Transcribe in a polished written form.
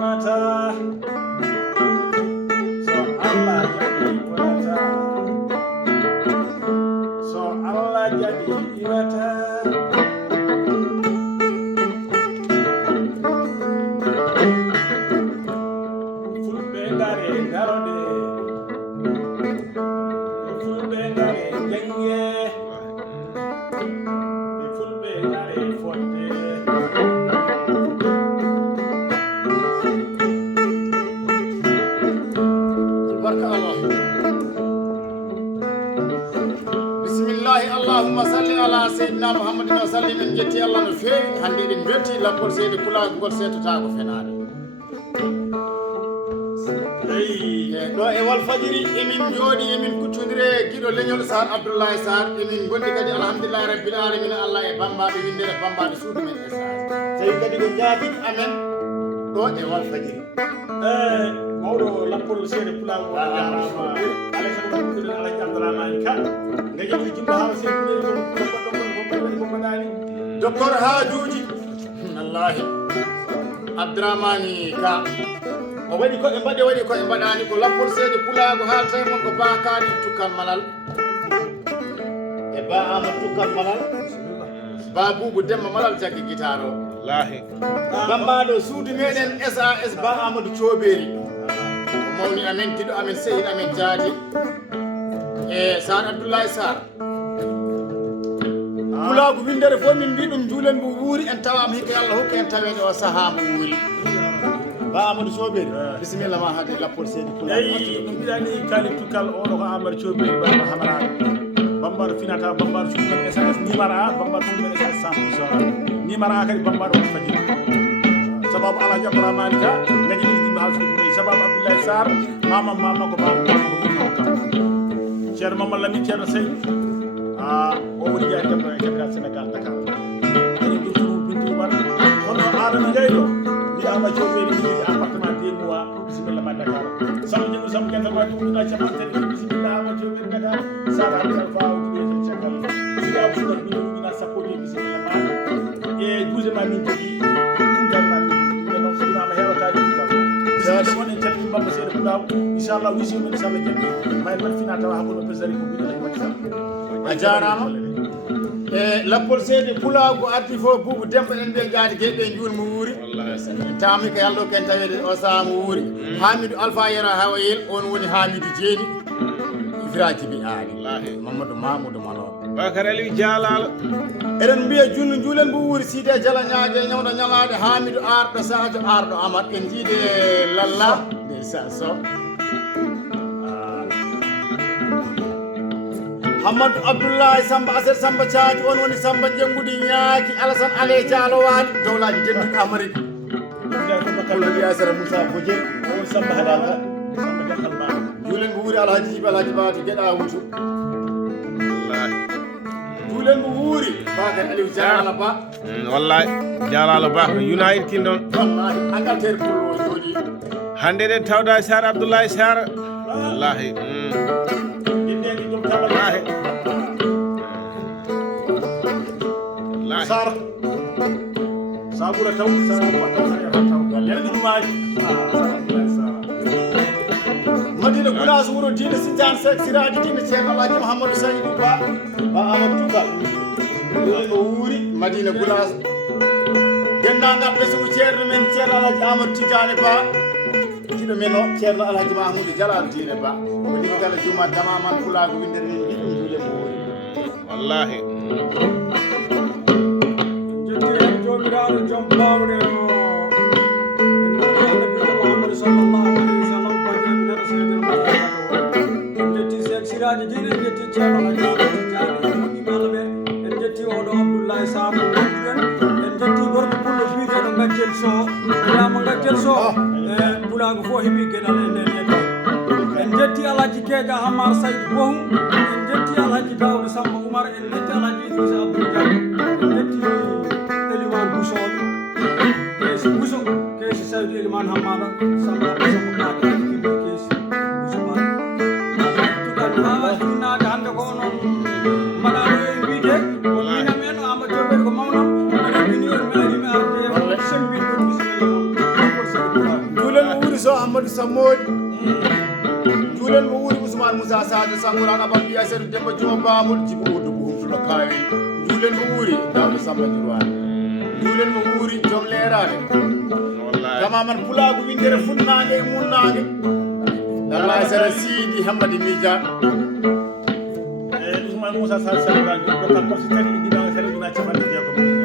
wonata so Allah jaɓi wonata so Allah jaɓi iwata fulɓe ngare darode fulɓe ngare genge fulɓe ngare fonde barka Allah bismillahi allahumma salli ala sayyidina muhammadin wa sallim en jetti Allah no feewi hande eɗen belti lappol seede kulaago ngol setota ko fenaade ɗo e Walfadjri emin jooɗi emin kuccodire giɗo leñol Sar Abdoulaye Sarr emin gondi kadi alhamdulillahi rabbil alamina Allah e bambaɓe windere bambaɓe suudu men e Sarr tawi kadi ko jaabiɗo amen ɗo e Walfadjri mawɗo lappol seede pulago jarama alaysata ɗuɗen alaji abdourahmani ka gaƴeti jimɗo haala seede puleri goɗɗo goɗɗani docteur Hajuji wallahi Abdourahmani ka o waɗi koɓe mbaɗi waɗi koɓe mbaɗani ko lappol seede pulago haalta e mon ko bakani tukkal malal e ba ama tukkal malal ba buubu demma malal jaggi guitare o wallahi bambaɗo suudu meɗen SAS ba amadou Thioɓeri ko mawni amen giɗo amen sehil amen jaadi e Sar Abdoulaye Sarr pulago windere fof min mbi ɗum juulen mbo wuuri en tawama hikka Allah hokki en tawede o saaha mo wuuri ba amadou Thioɓeri bisimilla ma hade lappol seedi pulago eyi ɗum mbiɗani kali tukkal oɗo ko Amadou Thioɓeri baba hamaraɗo bambaɗo finata bambaɗo suudumen SAS numéro A bambaɗo suudumen SAS 100% numéro A kadi bambaɗo Walfadjri sababu Alhaji Abdourahmani ka gaƴi ɗiɗi jimɓe hawsude ɓuuray sababu Abdoulaye Sarr mama ko baba ko ɗumno kam ceerno Mamadou Lamine ceerno Seydou o woni jeeya debbo e capital Sénégal Dakar eɗen ƴettunu Bintou Oumar hono Adama Ndiaye ɗo mbiɗama Thioɓeri jogi appartement 2 mois bisimilla ma Dakar Samba Djibrou Samba Guenta ma ɗumɗuɗa capantere bisimilla Amadou Thioɓeri Dakar Sara Abdoulaye Faw ɗuɗoten caggal sidi aboubacar min ɗumina sappoje bisimilla ma e 12 ma min jogui ɗumtanma min ɗumne noon soɗumama hewatade ɗumtam bisimilla moon en calmini bamba seeɗa pulaw inchallah wisimen inchallah jaɓi ma en mbaɗ fina tawa hakkude président république Macky Sall a jarama e lappol seede pulago addi fof buubu demba en ɓe jaadi gueɓe juulmo wuuri tami ko yallo ken tawede o saaha mo wuuri Hamidou Alpha Yero Hawayel on woni Hamidou Jeeni viraji bi aali Mamadou Mamoudou Manoɓe Bakary Aliou Dialalo eɗen mbiya junno juulen mbo wuuri siide jala ñaague ñawdo ñalade Hamidou arɗo Sadio arɗo Amar en jiide lalla ndeysan so Hamadou Abdoulaye Samba Aset Samba Thiadi on woni Samba Jengudi ñaaki Alassane Ale Dialo waali dowlaji denduɗo Amérique kala Yasara Moussa Bodier o woni Samba Hadaka Samba Diakhal ma juulen mbo wuuri Alhaji Jibi Alhaji Bati gueɗa wutu wallahi juulen mbo wuuri Bakary Aliou Dialalo Ba wallahi Dialalo Ba ko United Kingdom wallahi Angleterre pullo jooɗi hande ɗen tawda Sar Abdoulaye Sarr wallahi jindeji ɗum kala wallahi Sar sa ɓuura taw sa taw yalɗi ɗumaji Madina Gounass wuro diine Sidiane Seck siraji diine ceerno Alhaji Mouhamadou Saïdou Ba ba Amadou Touba juulen o wuuri Madina Gounass dendagal ɓesgu ceerno men ceerno Alhaji Amadou Tidiane Ba jiɗo men o ceerno Alhaji Mahmoudou Jalal Diine Ba ko liggal juma damaman pulago windere men ɗiɗum juulen mo wuuri wallahi jetti hen jomiraɗo joom bawɗe o en ɗuɗo Muhammadu sallllahu alayhi wa sallam bajami nana seede en jetti Seck Siraji Dine en jetti ceerno Alhaji Amadou Tidiane en moƴƴimala ɓe en jetti oɗo Abdoulaye Sarr mo wonduɗen en jetti gorko pullo biyeteɗo Gaccel So wiyama Gaccel So e pulago fo heeɓi gueɗal e nden yetto en jetti Alhaji Kega Hamar Saydou Bohum en jetti Alhaji Daouda Samba Oumar en jetti Alhaji Idrissa Abdou Diallo en jetti Elimane Boussol keesi Bousso keesi Saydou Elimane Hammada Samba Samba Baka Kimɓe keesi Bousso Ba tugal ha jinnade hande ko onon mbaɗano en wiide ko mina men Amadou Thioɓeri ko mawnam eɗen mbini on mi arimi arde sembin ɗum bisimilla moon ko seeɗa Amadou Samodi juulen mo wuri Ousmane Moussa Sadio Sangourana Bambi Aïssatou Demba Juma Bamul Djibo Oudou Boum Tulo Kawi juulen mo wuri Dawdo Samba Jurwane juulen mo wuri Jom Leerade kama man pulagu windere funnange e munnange Allah sara Sidi Hamadi Midiane Ousmane Moussa Sadio Sangourana do kan ko sitani dina sere dina chamande jeego